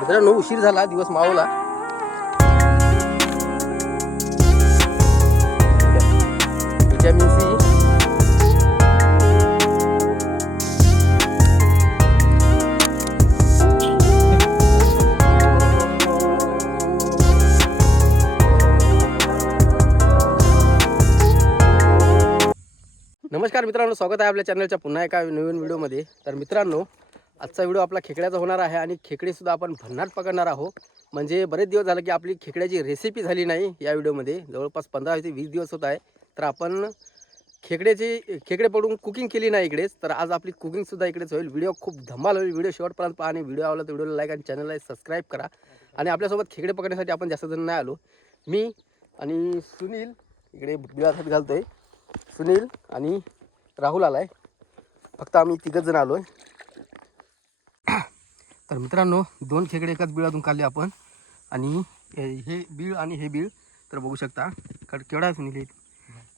मित्रांनो उशीर झाला, दिवस मावला. विटॅमिन सी नमस्कार मित्रांनो, स्वागत आहे आपल्या चॅनलच्या पुन्हा एका नवीन व्हिडिओमध्ये. तर मित्रांनो, आजचा व्हिडिओ आपला खेकड्याचा होणार आहे आणि खेकडेसुद्धा आपण भन्नाट पकडणार आहोत. म्हणजे बरेच दिवस झाले की आपली खेकड्याची रेसिपी झाली नाही. या व्हिडिओमध्ये जवळपास 15 ते 20 दिवस होत आहे. तर आपण खेकडे पकडून कुकिंग केली नाही इकडेच. तर आज आपली कुकिंगसुद्धा इकडेच होईल. व्हिडिओ खूप धमाल होईल. व्हिडिओ शेवटपर्यंत पहा आणि व्हिडिओ आवडला तर व्हिडिओला लाईक आणि चॅनलला सबस्क्राईब करा. आणि आपल्यासोबत खेकडे पकडण्यासाठी आपण जास्त जण नाही आलो. मी आणि सुनील इकडे बिळासाठी घालतोय. सुनील आणि राहुल आलाय, फक्त आम्ही तिघच जण आलोय. तर मित्रांनो, 2 खेकडे एकाच बिळातून काढले आपण. आणि हे बीळ आणि हे बीळ तर बघू शकता केवढा आहे सुनील.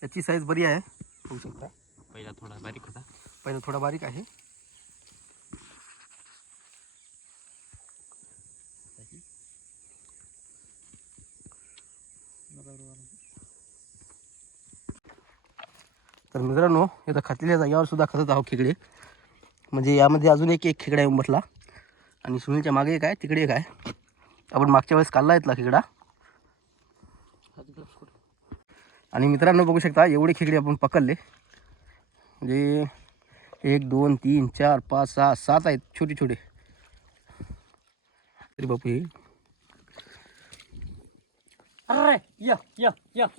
याची साईज बरी आहे, बघू शकता. पहिला थोडा बारीक होता, पहिला थोडा बारीक आहे. तर मित्रांनो, इथं खातलेल्या जागेवर सुद्धा खतच आहोत खेकडे. म्हणजे यामध्ये अजून एक खेकडा येऊन बसला आणि सुनीलच्या मागे एक आहे, तिकडे एक आहे. आपण मागच्या वेळेस काढला येतला खेकडा. आणि मित्रांनो बघू शकता एवढे खेकडे आपण पकडले. म्हणजे 1 2 3 4 5 6 7 आहेत छोटे छोटे. तरी बापू हे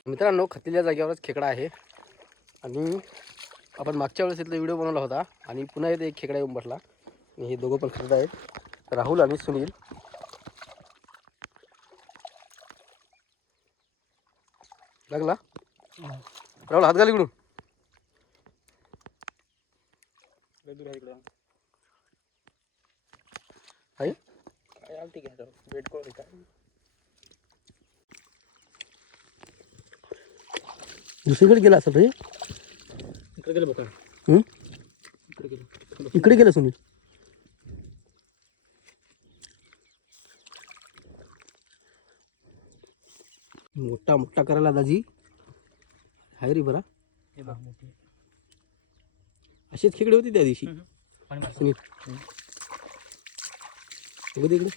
मित्रांनो खातलेल्या जागेवरच खेकडा आहे. आणि आपण मागच्या वेळेस इथला व्हिडिओ बनवला होता आणि पुन्हा इथे एक खेकडा येऊन बसला. आणि हे दोघं पण खात आहेत, राहुल आणि सुनील. लागला राहुल, हात घाल इकडून. दुसरीकडे गेला असं रे. इकडे गेलं बघा. इकडे गेलं सुनील. मोठा मोठा करायला दाजी हाय रे बरा. असेच खेकडे होते त्या दिवशी. सुनील बघू दे इकडे,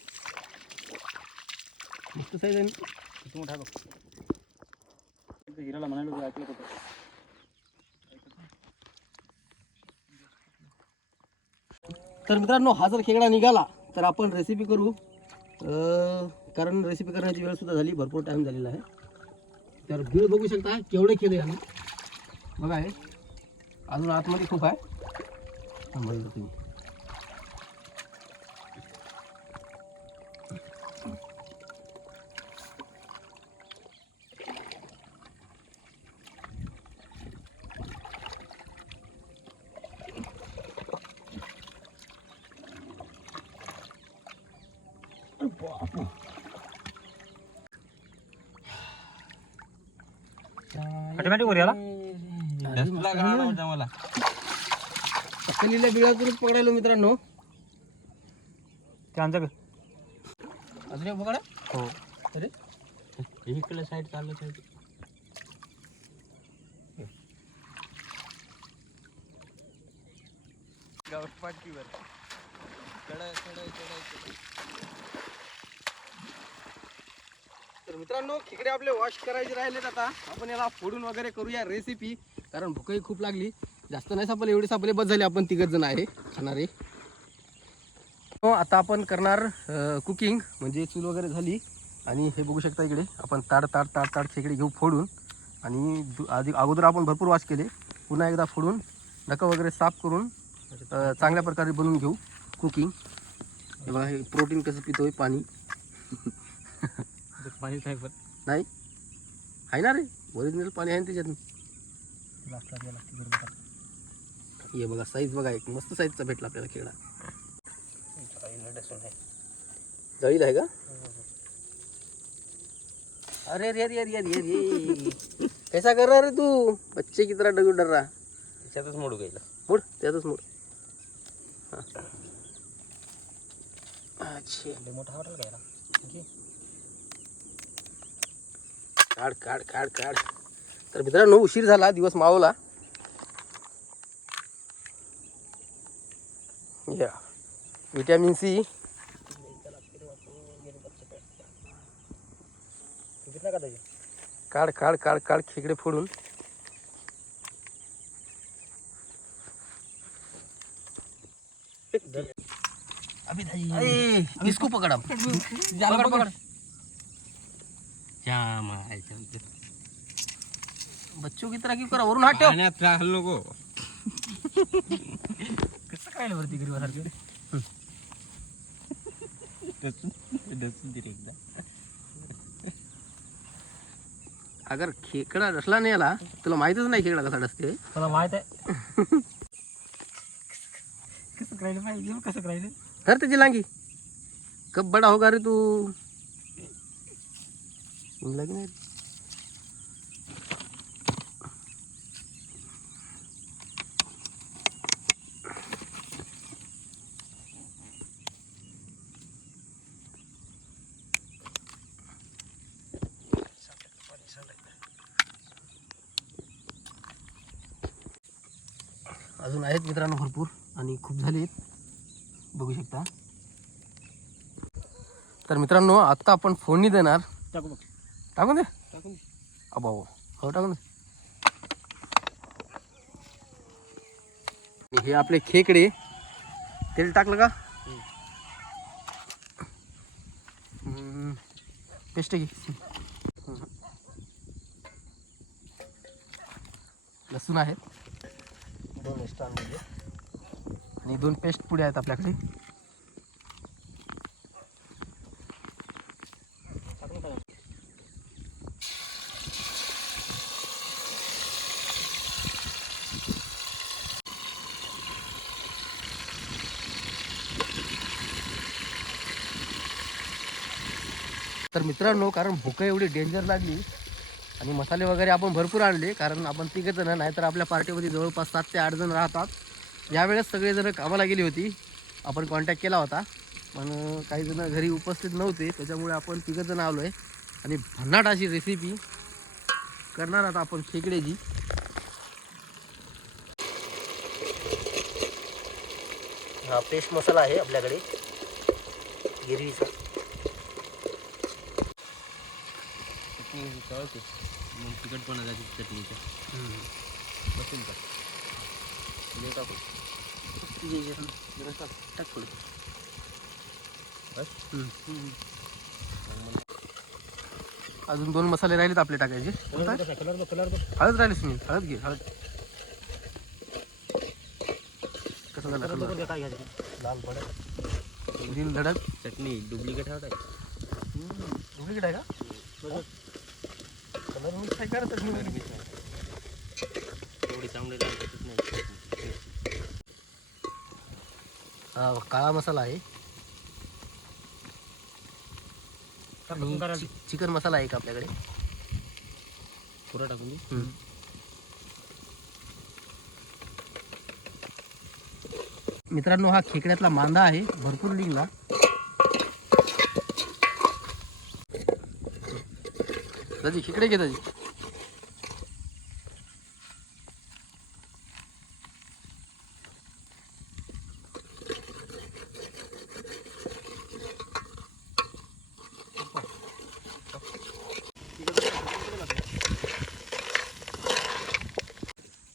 मस्त साईज आहे ना. किती मोठा बघ. हिराला म्हणालो ऐकलं होतं. तर मित्रांनो, हा जर खेकडा निघाला तर आपण रेसिपी करू. कारण रेसिपी करण्याची वेळ सुद्धा झाली, भरपूर टाइम झालेला आहे. तर बीळ बघू शकता केवढे केले आम्ही. बघा हे अजून आतमध्ये खूप आहे. थांबवलं तुम्ही. ऑटोमॅटिक वर याला मला पकडलेल्या बिळातूनच पकडायलो मित्रांनो. ते आमच्या अजून एक पकडा. हो. अरे इकडे साईड चाललं साईड. पाठीवर तर मित्रांनो, खेकडे आपले वॉश करायचे राहिलेत. आता आपण याला फोडून वगैरे करूया रेसिपी, कारण भूकही खूप लागली. जास्त नाही सापडले, एवढे सापडले बस झाले. आपण 3 जण आहे खाणारे. हो, आता आपण करणार कुकिंग. म्हणजे चूल वगैरे झाली. आणि हे बघू शकता इकडे आपण ताड खेकडे घेऊ फोडून. आणि अगोदर आपण भरपूर वॉश केले, पुन्हा एकदा फोडून नखं वगैरे साफ करून चांगल्या प्रकारे बनवून घेऊ कुकिंग. हे बघा, हे प्रोटीन कसं पितोय पाणी. पाणी नाही आहे ना रे, ओरिजिनल पाणी आहे ना त्याच्यातून. हे बघा साईज बघा, एक मस्त साईजचा भेटला आपल्याला खेकडा. जळीत आहे का? अरे रे रे रे रे रे कैसा कर रहा रे तू, बच्चे की तरह डर रहा. त्याच्यातच मोडू गेला. मोड त्यातच मोड. हां अच्छा मोठा हॉटेल घ्यायला. काढ काढ काढ काढ. तर मित्रांनो उशीर झाला, दिवस मावला. या विटॅमिन सी काढ काढ काढ काढ खेकडे फोडून. इसको पकड़ अब. पकड़ पकड़. बच्चों की तरह क्यों करा, वरून हात ठेव. पाण्यात राहल नको. कसं काय वरती गरीबासारखे. डसून दिले एकदा. अगर खेकडा डसला नाही आला, तुला माहितच नाही खेकडा कसा डसते. तुला माहित आहे. कसं करायला पाहिजे, कसं करायला. धर त्याची लांगी. कब बड़ा होगा रे तू. लगी नाही. अजून आहेत मित्रांनो भरपूर आणि खूप झाले आहेत, बघू शकता. तर मित्रांनो आत्ता आपण फोडणी देणार. टाकू बघ. टाकून दे. टाकून दे. अबा हो टाकून दे. हे आपले खेकडे. तेल टाकलं का. पेस्ट घे. लसूण आहेत 2 एक्स्ट्रा आणले आणि 2 पेस्ट पुढे आहेत आपल्याकडे. तर मित्रांनो कारण भूक एवढी डेंजर लागली आणि मसाले वगैरे आपण भरपूर आणले, कारण आपण 3 जण, नाहीतर आपल्या पार्टीमध्ये जवळपास 7 ते 8 जण राहतात. यावेळेस सगळेजण कामाला गेली होती. आपण कॉन्टॅक्ट केला होता पण काही जण घरी उपस्थित नव्हते, त्याच्यामुळे आपण 3 जण आलो आहे आणि भन्नाट अशी रेसिपी करणार आता आपण खेकड्याची. हा पेस्ट मसाला आहे आपल्याकडे गिरवीचा. मग तिखटपणा जायची चटणीचा. बसून का टाकू. टाक थोडी. बस. अजून 2 मसाले राहिलेत आपले टाकायचे. हळद राहिली सुनील, हळद घे. हळद कसं झालं कलर. काय घ्यायचं. लाल भडक दिल धडक. चटणी डुप्लिकेट आहे. डुप्लिकेट आहे का. कलर मिक्स आहे का रे चटणी. एवढी चांगली लागतच नाही. हा काळा मसाला आहे. चिकन मसाला आहे का आपल्याकडे. पुरा टाकून दे. मित्रांनो हा खेकड्यातला मांदा आहे, भरपूर निघला. दाजी खेकडे घे दाजी.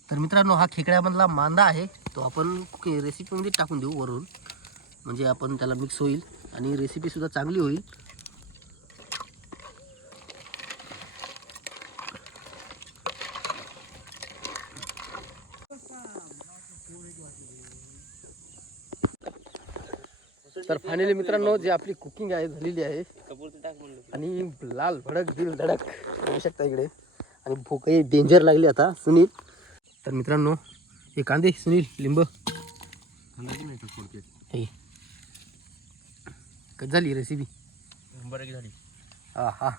तर मित्रांनो हा खेकड्यामधला मांदा आहे, तो आपण रेसिपीमध्ये टाकून देऊ वरून, म्हणजे आपण त्याला मिक्स होईल आणि रेसिपीसुद्धा चांगली होईल. तर फायनली मित्रांनो जी आपली कुकिंग आहे झालेली आहे आणि लाल भडक दिल धडक बघू शकता इकडे. आणि भूकही डेंजर लागली आता सुनील. तर मित्रांनो हे कांदे सुनील लिंब हे कधी झाली रेसिपी. नंबर 1 झाली. हा हा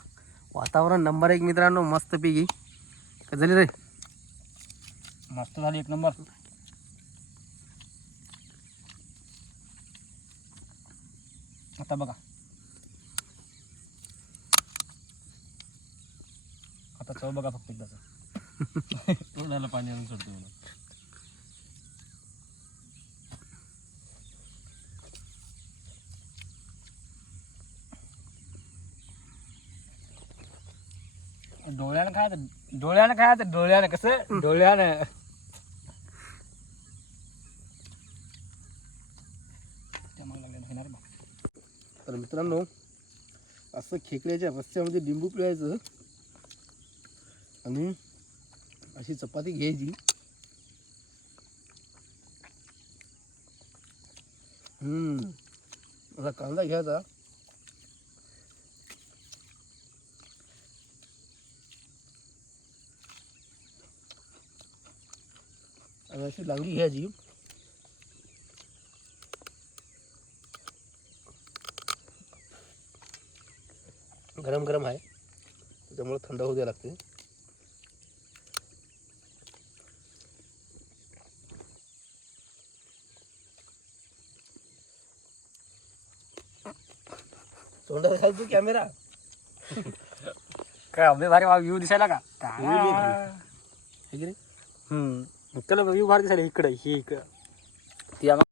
वातावरण नंबर 1 मित्रांनो, मस्त पैकी. कधी झाली रे. मस्त झाली एक नंबर. आता बघा, आता चव बघा फक्त एकदाचा. तोंडाला पाणी आणून सोडतो मला. डोळ्यानं खायचं डोळ्यानं कसं डोळ्यानं. तर मित्रांनो, असं खेकड्याच्या रस्त्यामध्ये लिंबू पिळायचं आणि अशी चपाती घ्यायची. असा कांदा घ्यायचा आणि अशी लांगी घ्यायची. गरम गरम आहे त्याच्यामुळे थंड होऊ द्यावं लागते. तोंडात घालतो कॅमेरा. काय अभि भारी व्ह्यू दिसायला का काय? आहे की नाही? त्याला व्ह्यू भारी दिसायला इकडे ही इकडं. ती